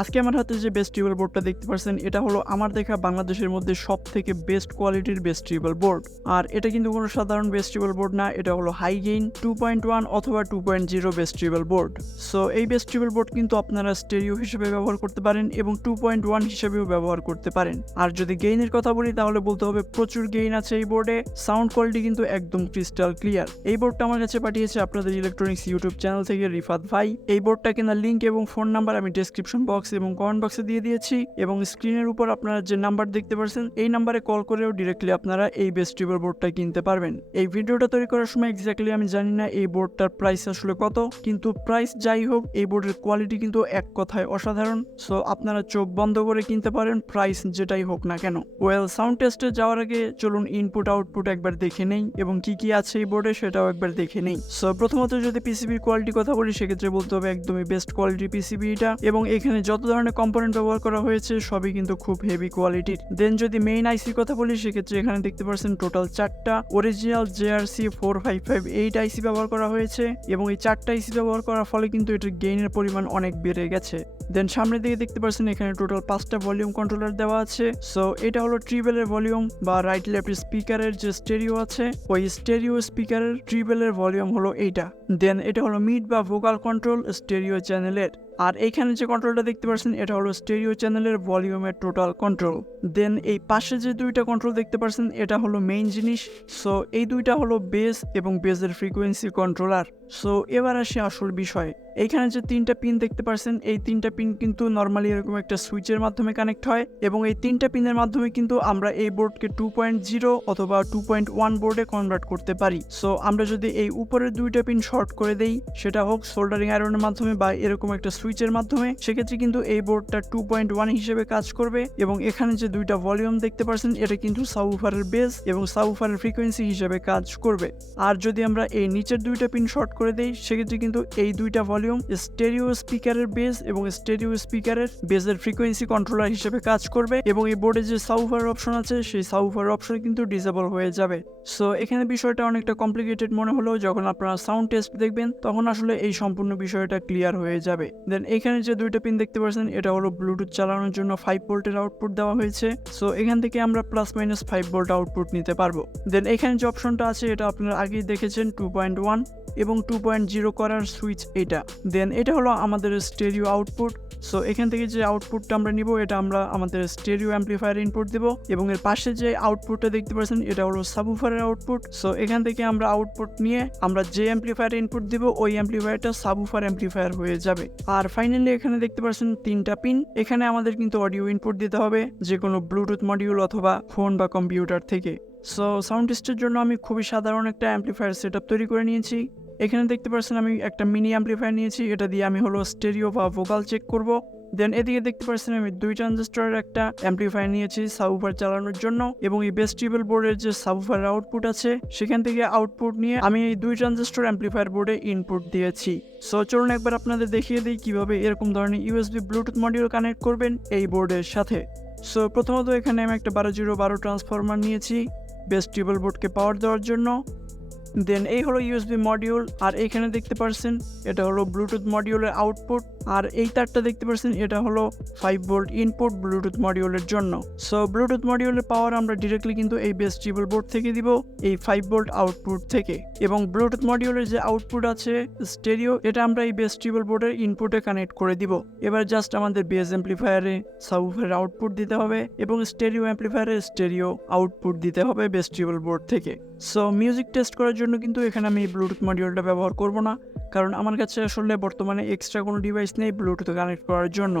আজকে আমার হাতে যে বেস্ট ট্রিবল বোর্ডটা দেখতে পাচ্ছেন এটা হলো আমার দেখা বাংলাদেশের মধ্যে সব থেকে বেস্ট কোয়ালিটির বেস্ট ট্রিবল বোর্ড। আর এটা কিন্তু কোনো সাধারণ বেস্ট ট্রিবল বোর্ড না, এটা হলো হাই গেইন 2.1 অথবা 2.0 বেস্ট ট্রিবল বোর্ড। সো এই বেস্ট ট্রিবল বোর্ড কিন্তু আপনারা স্টেরিও হিসেবে ব্যবহার করতে পারেন এবং 2.1 হিসেবেও ব্যবহার করতে পারেন। আর যদি গেইনের কথা বলি তাহলে বলতে হবে প্রচুর গেইন আছে এই বোর্ডে। সাউন্ড কোয়ালিটি কিন্তু একদম ক্রিস্টাল ক্লিয়ার। এই বোর্ডটা আমার কাছে পাঠিয়েছে আপনাদের ইলেকট্রনিক্স ইউটিউব চ্যানেল থেকে রিফাত ভাই। এই বোর্ডটা কেনার লিঙ্ক এবং ফোন নাম্বার আমি ডেসক্রিপশন বক্স এবং কমেন্ট বক্সে দিয়ে দিয়েছি, এবং স্ক্রিনের উপর আপনারা যে নাম্বার দেখতে পাচ্ছেন এই নাম্বারে কল করেও ডিরেক্টলি আপনারা এই বেস্ট ট্রিবল বোর্ডটা কিনতে পারবেন। এই ভিডিওটা তৈরি করার সময় এক্স্যাক্টলি আমি জানি না এই বোর্ডটার প্রাইস আসলে কত, কিন্তু প্রাইস যাই হোক এই বোর্ডের কোয়ালিটি কিন্তু এক কথায় অসাধারণ। সো আপনারা চোখ বন্ধ করে কিনতে পারেন প্রাইস যেটাই হোক না কেন। ওয়েল, সাউন্ড টেস্টে যাওয়ার আগে চলুন ইনপুট আউটপুট একবার দেখে নেই এবং কি কি আছে এই বোর্ডে সেটাও একবার দেখে নেই। সো প্রথমত যদি পিসিবির কোয়ালিটি কথা বলি সেক্ষেত্রে বলতে হবে একদমই বেস্ট কোয়ালিটি পিসিবি এটা, এবং এখানে যত ধরনের কম্পোনেন্ট ব্যবহার করা হয়েছে সবই কিন্তু খুব হেভি কোয়ালিটির। দেন যদি মেইন আইসির কথা বলি সেক্ষেত্রে এখানে দেখতে পাচ্ছেন টোটাল 4টা অরিজিনাল জেআরসি 4558 আইসি ব্যবহার করা হয়েছে, এবং এই 4টা আইসি ব্যবহার করার ফলে কিন্তু এটার গেইনের পরিমাণ অনেক বেড়ে গেছে। দেন সামনের দিকে দেখতে পাচ্ছেন এখানে টোটাল 5টা ভলিউম কন্ট্রোলার দেওয়া আছে। সো এটা হলো ট্রিবেলের ভলিউম বা রাইট লেফট স্পিকারের যে স্টেরিও আছে ওই স্টেরিও স্পিকারের ট্রিবেলের ভলিউম হলো এইটা। দেন এটা হলো মিড বা ভোকাল কন্ট্রোল স্টেরিও চ্যানেলের। আর এইখানে যে কন্ট্রোলটা দেখতে পাচ্ছেন এটা হলো স্টেরিও চ্যানেলের ভলিউমের টোটাল কন্ট্রোল। দেন এই পাশে যে দুইটা কন্ট্রোল দেখতে পাচ্ছেন এটা হলো মেইন জিনিস। সো এই দুইটা হলো বেস এবং বেসের ফ্রিকোয়েন্সি কন্ট্রোলার। সো এবার আসি আসল বিষয়। এইখানে যে 3টা পিন দেখতে পাচ্ছেন এই 3টা পিন কিন্তু নর্মালি এরকম একটা সুইচের মাধ্যমে কানেক্ট হয়, এবং এই 3টা পিনের মাধ্যমে কিন্তু আমরা এই বোর্ডকে 2.0 অথবা 2.1 বোর্ডে কনভার্ট করতে পারি। সো আমরা যদি এই উপরের 2টা পিন শর্ট করে দেই, সেটা হোক সোল্ডারিং আয়রনের মাধ্যমে বা এরকম একটা সুইচের মাধ্যমে, সেক্ষেত্রে কিন্তু এই বোর্ডটা 2.1 হিসেবে কাজ করবে। এবং এখানে যে দুইটা ভলিউম দেখতে পাচ্ছেন এটা কিন্তু সাবউফারের বেস এবং সাবউফারের ফ্রিকোয়েন্সি হিসেবে কাজ করবে। আর যদি আমরা এই নিচের 2টা পিন শর্ট করে দেই সেক্ষেত্রে কিন্তু এই 2টা ভলিউম স্টেরিও স্পিকারের বেস এবং স্টেরিও স্পিকারের বেসের ফ্রিকোয়েন্সি কন্ট্রোলার হিসেবে কাজ করবে, এবং এই বোর্ডে যে সাবউফার অপশন আছে সেই সাবউফার অপশন কিন্তু ডিসেবল হয়ে যাবে। সো এখানে বিষয়টা অনেকটা কমপ্লিকেটেড মনে হলেও যখন আপনারা সাউন্ড টেস্ট দেখবেন তখন আসলে এই সম্পূর্ণ বিষয়টা ক্লিয়ার হয়ে যাবে। দেন এখানে যে 2টা পিন দেখতে পাচ্ছেন এটা হলো ব্লুটুথ চালানোর জন্য 5 ভোল্টের আউটপুট দেওয়া হয়েছে। সো এখান থেকে আমরা +- 5 ভোল্ট আউটপুট নিতে পারবো। দেন এখানে যে অপশনটা আছে এটা আপনারা আগেই দেখেছেন 2.1 এবং 2.0 করার সুইচ এটা। দেন এটা হলো আমাদের স্টেরিও আউটপুট। সো এখান থেকে যে আউটপুটটা আমরা নিব এটা আমরা আমাদের স্টেরিও অ্যাম্পলিফায়ার ইনপুট দেব, এবং এর পাশে যে আউটপুটটা দেখতে পাচ্ছেন এটা হলো সাবউফারের আউটপুট। সো এখান থেকে আমরা আউটপুট নিয়ে আমরা যে অ্যাম্পলিফায়ার ইনপুট দিব ওই অ্যাম্পলিফায়ারটা সাবউফার অ্যাম্পলিফায়ার হয়ে যাবে। আর ফাইনালি এখানে দেখতে পাচ্ছেন 3টা পিন। এখানে আমাদের কিন্তু অডিও ইনপুট দিতে হবে যে কোনো ব্লুটুথ মডিউল অথবা ফোন বা কম্পিউটার থেকে। সো সাউন্ড টেস্টের জন্য আমি খুবই সাধারণ একটা অ্যাম্পলিফায়ার সেটআপ তৈরি করে নিয়েছি। এখানে দেখতে পাচ্ছেন আমি একটা মিনি অ্যাম্পলিফায়ার নিয়েছি, এটা দিয়ে আমি হলো স্টেরিও বা ভোকাল চেক করব। দেন এদিকে দেখতে পাচ্ছেন আমি 2 ট্রানজিস্টরের একটা অ্যাম্পলিফায়ার নিয়েছি সাবউফার চালানোর জন্য, এবং এই বেস্ট ট্রিবল বোর্ডের যে সাবউফার আউটপুট আছে সেখান থেকে আউটপুট নিয়ে আমি এই 2 ট্রানজিস্টর অ্যাম্পলিফায়ার বোর্ডে ইনপুট দিয়েছি। সো চলুন একবার আপনাদের দেখিয়ে দিই কিভাবে এরকম ধরনের ইউএসবি ব্লুটুথ মডিউল কানেক্ট করবেন এই বোর্ডের সাথে। সো প্রথমত এখানে আমি একটা 12-0-12 ট্রান্সফরমার নিয়েছি বেস্ট ট্রিবল বোর্ডকে পাওয়ার দেওয়ার জন্য। দেন এই হলো ইউএসবি মডিউল, আর এখানে দেখতে পাচ্ছেন এটা হলো ব্লুটুথ মডিউলের আউটপুট, আর এই তারটা দেখতে পাচ্ছেন এটা হলো 5 ভোল্ট ইনপুট ব্লুটুথ মডিউলের জন্য। সো ব্লুটুথ মডিউলের পাওয়ার আমরা ডিরেক্টলি কিন্তু এই বেস্ট ট্রিবল বোর্ড থেকে দিব এই 5 ভোল্ট আউটপুট থেকে, এবং ব্লুটুথ মডিউলের যে আউটপুট আছে স্টেরিও এটা আমরা এই বেস্ট ট্রিবল বোর্ডের ইনপুটে কানেক্ট করে দিব। এবার জাস্ট আমাদের বেস অ্যাম্পলিফায়ারে সাবউফারের আউটপুট দিতে হবে এবং স্টেরিও অ্যাম্পলিফায়ারে স্টেরিও আউটপুট দিতে হবে বেস্ট ট্রিবল বোর্ড থেকে। সো মিউজিক টেস্ট করার জন্য কিন্তু এখানে আমি ব্লুটুথ মডিউলটা ব্যবহার করব না, কারণ আমার কাছে আসলে বর্তমানে এক্সট্রা কোনো ডিভাইস নেই ব্লুটুথে কানেক্ট করার জন্য।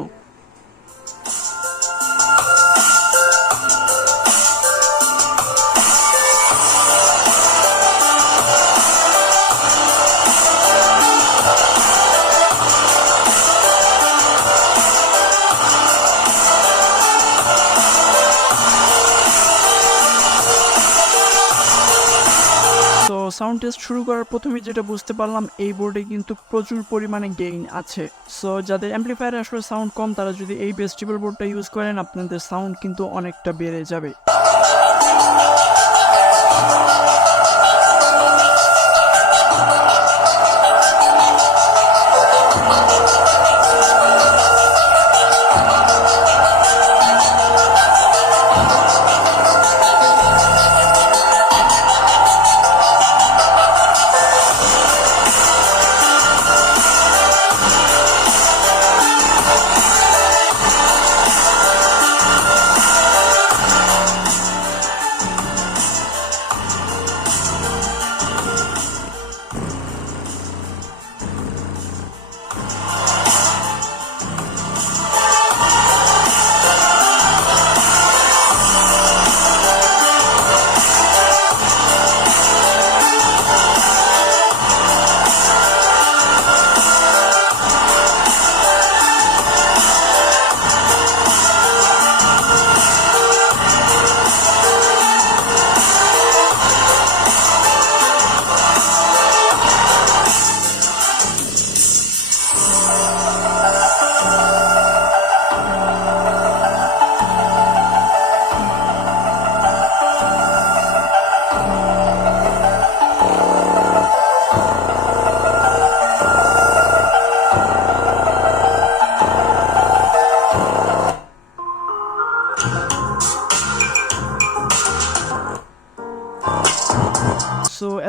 সাউন্ড টেস্ট শুরু করার প্রথমে যেটা বুঝতে পারলাম এই বোর্ডে কিন্তু প্রচুর পরিমাণে গেইন আছে। সো যাদের অ্যাম্পলিফায়ারে আসলে সাউন্ড কম তারা যদি এই বেস্ট ট্রিবল বোর্ডটা ইউজ করেন আপনাদের সাউন্ড কিন্তু অনেকটা বেড়ে যাবে।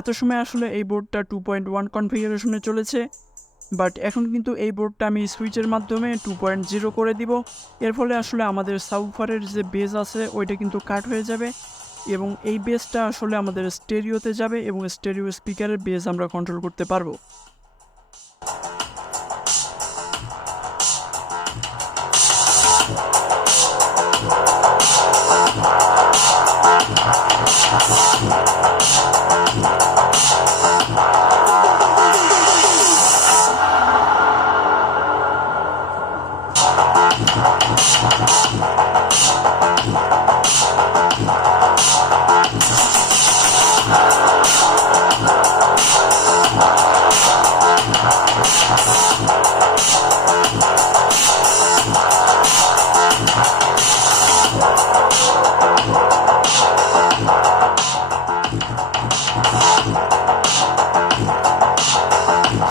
এত সময় আসলে এই বোর্ডটা 2.1 কনফিগারেশনে চলেছে, বাট এখন কিন্তু এই বোর্ডটা আমি সুইচের মাধ্যমে 2.0 করে দিব। এর ফলে আসলে আমাদের সাবউফারের যে বেস আছে ওইটা কিন্তু কাট হয়ে যাবে এবং এই বেসটা আসলে আমাদের স্টেরিওতে যাবে এবং স্টেরিও স্পিকারের বেস আমরা কন্ট্রোল করতে পারবো।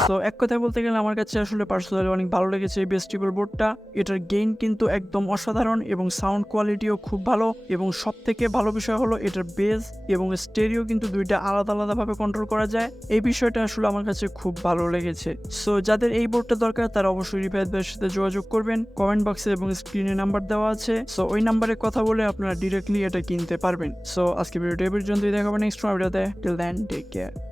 সো এক কথায় বলতে গেলে আমার কাছে আসলে পার্সোনালি অনেক ভালো লেগেছে এই বেস ট্রিবল বোর্ডটা। এটার গেইন কিন্তু একদম অসাধারণ এবং সাউন্ড কোয়ালিটিও খুব ভালো, এবং সব থেকে ভালো বিষয় হলো এটার বেস এবং স্টেরিও কিন্তু দুইটা আলাদা আলাদাভাবে কন্ট্রোল করা যায়। এই বিষয়টা আসলে আমার কাছে খুব ভালো লেগেছে। সো যাদের এই বোর্ডটা দরকার তারা অবশ্যই রিফাত ভাইয়ের সাথে যোগাযোগ করবেন। কমেন্ট বক্সে এবং স্ক্রিনে নাম্বার দেওয়া আছে, সো ওই নাম্বারে কথা বলে আপনারা ডিরেক্টলি এটা কিনতে পারবেন। সো আজকে ভিডিওটা এই পর্যন্তই, দেখাবো নেক্সট ভিডিওতে। Till then take care.